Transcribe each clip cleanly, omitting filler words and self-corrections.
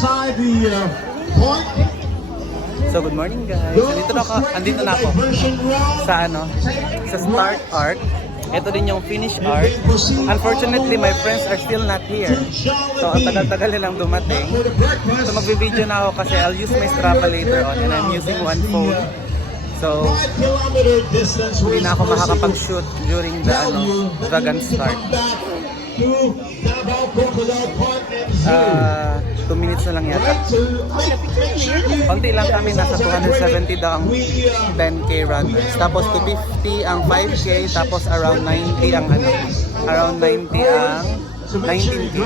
inside the point. So good morning guys. Andito na ako sa sa start arc. Ito din yung finish arc. Unfortunately, my friends are still not here. So ang tagal-tagal nilang dumating. So magbi-video na ako kasi I'll use my Strava later on and I'm using one phone. So hindi na ako makakapag-shoot during the Dragon start. 2 minutes na lang yata. Konti lang kami, nasa 270 daw ang 10k runners. Tapos 250 ang 5k, tapos around 90 ang around 90 ang 19k.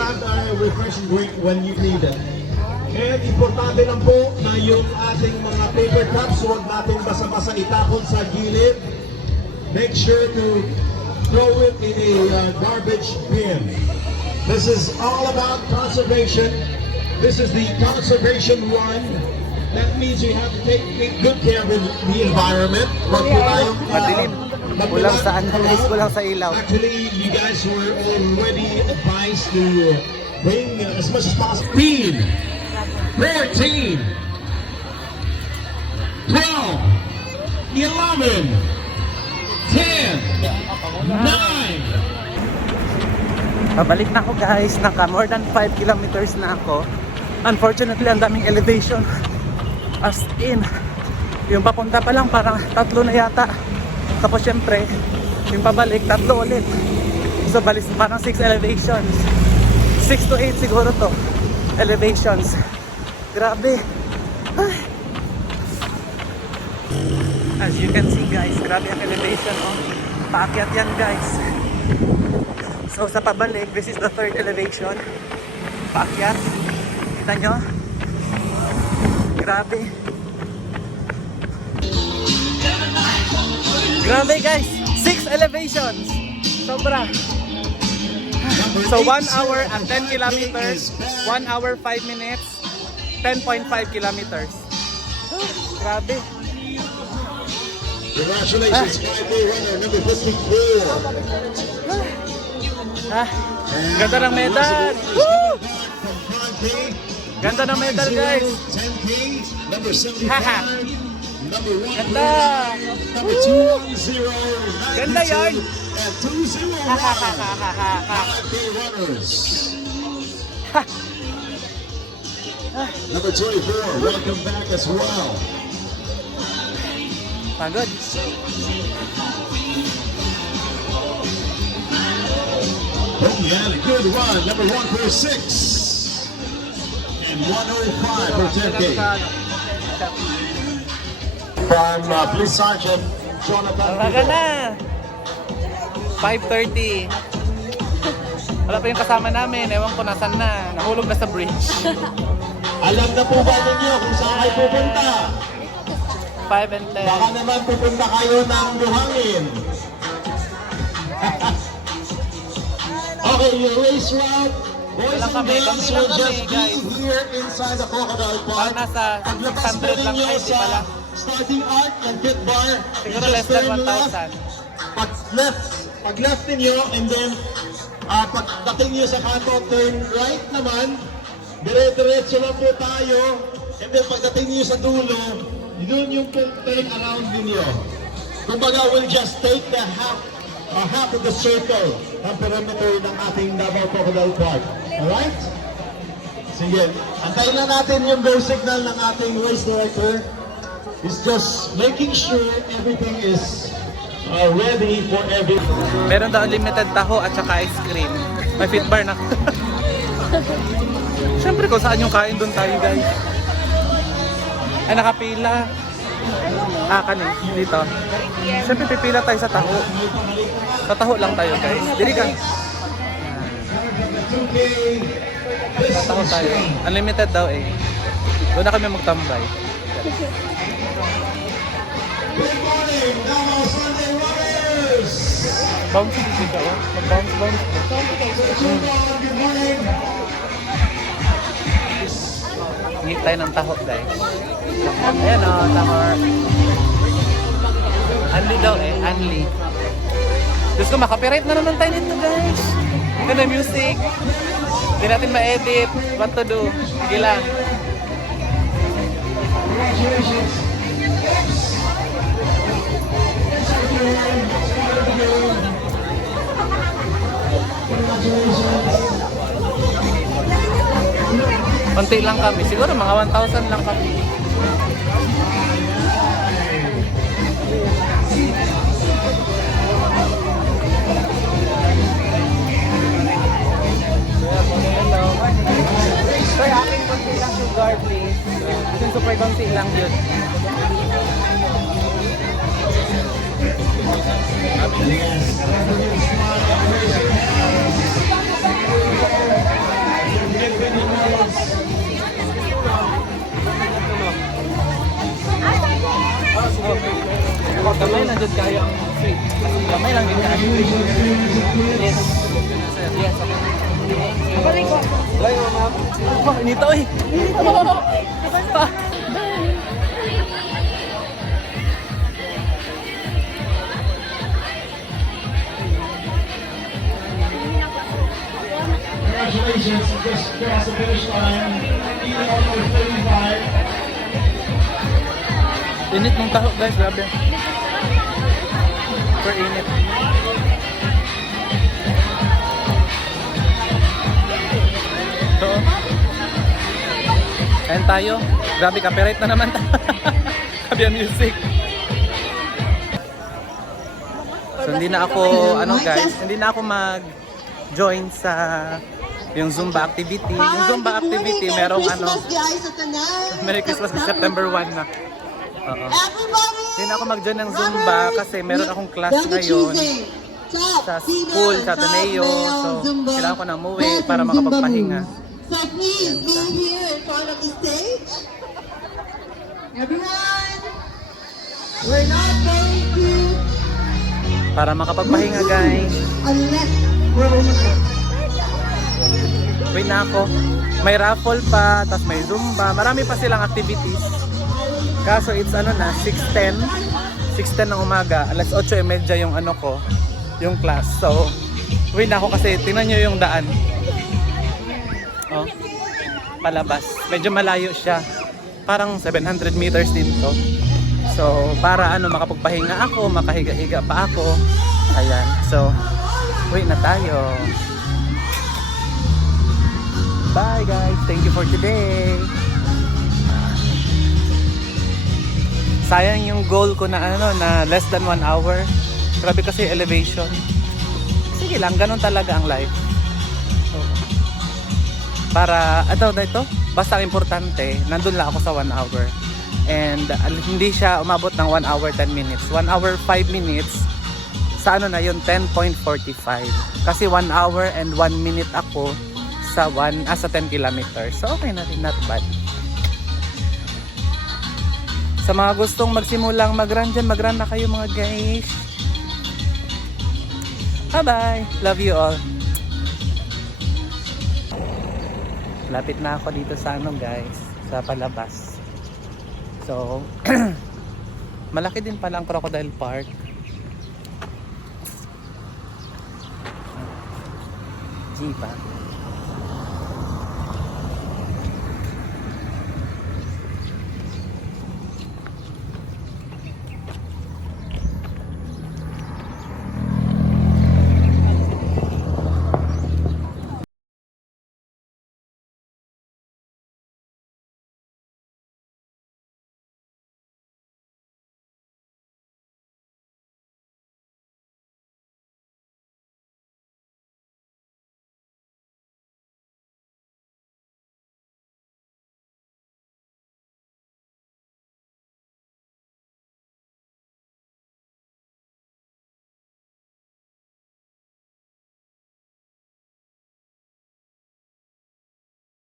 And importante lang po na yung ating mga paper cups, huwag natin basa-basa itapon sa gilid. Make sure to throw it in a garbage bin. This is all about conservation. This is the conservation run. That means you have to take good care of the environment. Madilim. Kulang sa kulang sa ilaw. Actually, you guys were already advised to bring as much as possible. 14, 13, 12, 11, 10, 9. Pabalik na ako guys, naka more than 5 kilometers na ako. Unfortunately, ang daming elevation. As in, yung papunta pa lang parang 3 na yata. Tapos syempre, yung pabalik 3 ulit. So balis parang 6 elevations. 6 to 8 siguro to elevations. Grabe. Ay. As you can see guys, grabe ang elevation. Paakyat yan guys. So sa pabalik, this is the 3rd elevation. Paakyat. Kita nyo? Grabe. Grabe guys! 6 elevations! Sobra! So 1 hour and 10 kilometers, 1 hour 5 minutes, 10.5 kilometers. Grabe! Congratulations, 5K runner number 54. Ganda ng medal! Woo! Ganda ng medal guys! 10K, number 75, number 1, Ganda! number 210, Ganda yarn! and 201, 5K runners. Number 24, welcome back as well. Pagod! Oh, you had a good run. Number 146 and 105 for 10K. From Police Sergeant Jonathan. Umaga na! 5:30. Wala pa yung kasama namin. Ewan ko nasan na. Nahulog na sa bridge. Alam na po ba ninyo kung saan kayo pupunta? 5 and 10. Baka naman pupunta kayo ng buhangin. Okay, your race route. Boys Lang and kami, girls kami lang will kami, just be guys. here inside the Crocodile Parang Park. nasa Paglabas po 600 lang ninyo kayo, di sa pala. starting arc and pit bar, Siguro you less just than turn left. 1,000. Pag left ninyo, and then pagdating nyo sa kanto, turn right naman. Dire-diretso lang po tayo. And then pagdating nyo sa dulo, yun yung turn around ninyo. Kumbaga, we'll just take the half of the circle ng perimeter ng ating Davao Crocodile Park. Alright? Sige. Antayin na natin yung go signal ng ating race director. He's just making sure everything is ready for everything. Meron daw unlimited taho at saka ice cream. May fit bar na. Siyempre kung saan yung kain doon tayo guys. Ay nakapila. Kanin. Dito. Siyempre pipila tayo sa taho. Sa taho lang tayo guys. Dili ka. Sa taho tayo. Unlimited daw eh. Doon na kami magtambay. Good morning, Davao Sunday Runners! Bounce dito ka. Mag-bounce. Good morning! Hingit tayo ng taho guys. Ayan o, taho. Anli daw eh, Anli. Diyos ko, makapiright na naman tayo nito guys. Ito na music. Hindi natin ma-edit. What to do? Sige lang. Congratulations. Konti lang kami. Siguro mga 1,000 lang kami. Sir, aking konti lang sugar, please. Kasi super konti lang yun. Kamay na dyan kaya ang sweet. Kamay lang din kaya. Yes. Yes, okay. Balik ko. Balik mo, ma'am. Oh, inito eh. Congratulations, you just crossed the finish line. Eating on number 35. Init ng taho guys, grabe. Super init. So, kain tayo. Grabe, copyright na naman. Kabiya music. So hindi na ako, hindi na ako mag-join sa yung Zumba activity. Yung Zumba activity, merong Merry Christmas kasi September 1 na. Oo. Hindi na ako mag-join ng Zumba kasi meron akong class ngayon sa school, sa Ateneo. So, kailangan ko na umuwi para makapagpahinga. So please be here in front of the stage. Everyone, we're not going to Para makapagpahinga guys. unless we're over. Wait na ako. May raffle pa, tapos may Zumba. Marami pa silang activities. Kaso it's ano na, 6:10. 6:10 ng umaga. Alas 8:30 yung ano ko, yung class. So, wait na ako kasi tingnan nyo yung daan. Oh, palabas. Medyo malayo siya. Parang 700 meters din to. So, para ano, makapagpahinga ako, makahiga-higa pa ako. Ayan. So, wait na tayo. Bye guys. Thank you for today. Sayang yung goal ko na ano, na less than 1 hour. Grabe kasi elevation. Sige lang, ganun talaga ang life. So, para, ito, basta importante, nandun lang ako sa 1 hour. And hindi siya umabot ng 1 hour 10 minutes. 1 hour 5 minutes, sa ano na yun, 10.45. Kasi 1 hour and 1 minute ako sa 10 kilometers. So okay na rin, not bad. Sa mga gustong magsimulang mag-run dyan, mag-run na kayo mga guys. Bye-bye! Love you all! Lapit na ako dito sa ano guys, sa palabas. So, malaki din pala ang Crocodile Park. Jeep ah.